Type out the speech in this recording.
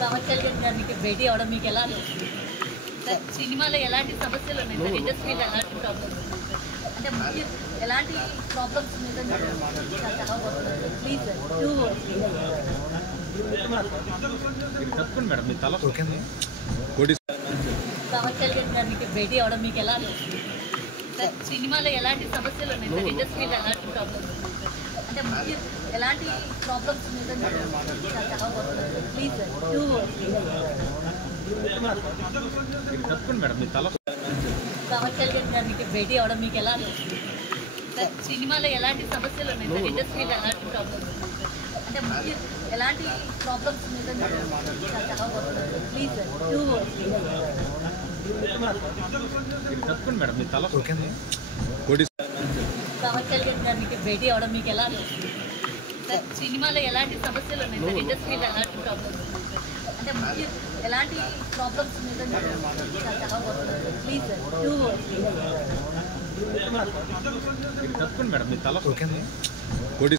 పవన్ కళ్యాణ్ గారికి భేటీ అవడం మీకు ఎలా అనిపిస్తుంది? సార్, సినిమాలో ఎలాంటి సమస్యలు ఉన్నాయి సార్? ఇండస్ట్రీలో ఎలాంటి ప్రాబ్లమ్స్ అంటే మీరు ఎలాంటి ప్రాబ్లమ్స్ మీద చెప్పబోతున్నారు? Please sir, 2 words. Pavan Kalyan గారికి భేటీ అవడం మీకు ఎలా అనిపిస్తుంది? సార్, సినిమాలో ఎలాంటి సమస్యలు ఉన్నాయి సార్? ఇండస్ట్రీలో ఎలాంటి ప్రాబ్లమ్స్ అంటే మీరు ఎలాంటి ప్రాబ్లమ్స్ మీద చెప్పబోతున్నారు? Please sir, 2 words. Pavan Kalyan గారికి భేటీ అవడం మీకు ఎలా అనిపిస్తుంది? సార్, సినిమాలో ఎలాంటి సమస్యలు ఉన్నాయి సార్? ఇండస్ట్రీలో ఎలాంటి ప్రాబ్లమ్స్ అంటే మీరు ఎలాంటి ప్రాబ్లమ్స్ మీద చెప్పబోతున్నారు? Please sir, 2 words. Pavan Kalyan గారికి భేటీ అవడం మీకు ఎలా అనిపిస్తుంది? సార్, సినిమాలో ఎలాంటి సమస్యలు ఉన్నాయి సార్? ఇండస్ట్రీలో ఎలాంటి ప్రాబ్లమ్స్ అంటే మీరు ఎలాంటి ప్రాబ్లమ్స్ మీద చెప్పబోతున్నారు? Please sir, 2 words.